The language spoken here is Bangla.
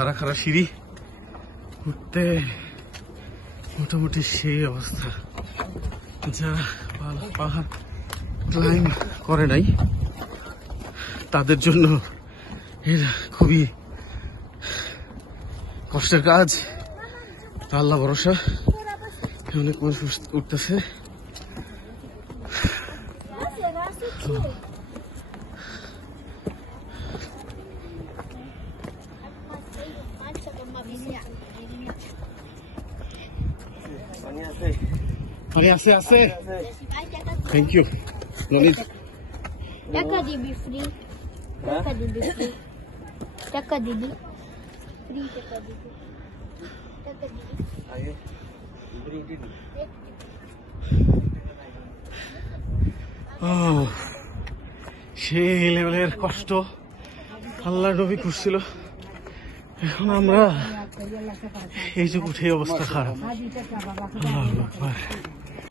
খাড়া খাড়া সিঁড়ি উঠতে মোটামুটি সেই অবস্থা। যারা পাহাড় ক্লাইম্ব করে নাই তাদের জন্য এটা খুবই কষ্টের কাজ। আল্লাহ ভরসা, অনেক মানুষ উঠতেছে। পানি আছে আছে, থ্যাংক ইউ। নলিজ টাকা দিবি ফ্রি, টাকা দিবি ফ্রি, টাকা দিবি ফ্রি, টাকা দিবি, টাকা দিবি আগে ফ্রি দিবি। সেই লেভেলের কষ্ট আল্লাহর নবী করছিল। এখন আমরা এই যে উঠে অবস্থা খারাপ। আল্লাহু আকবার।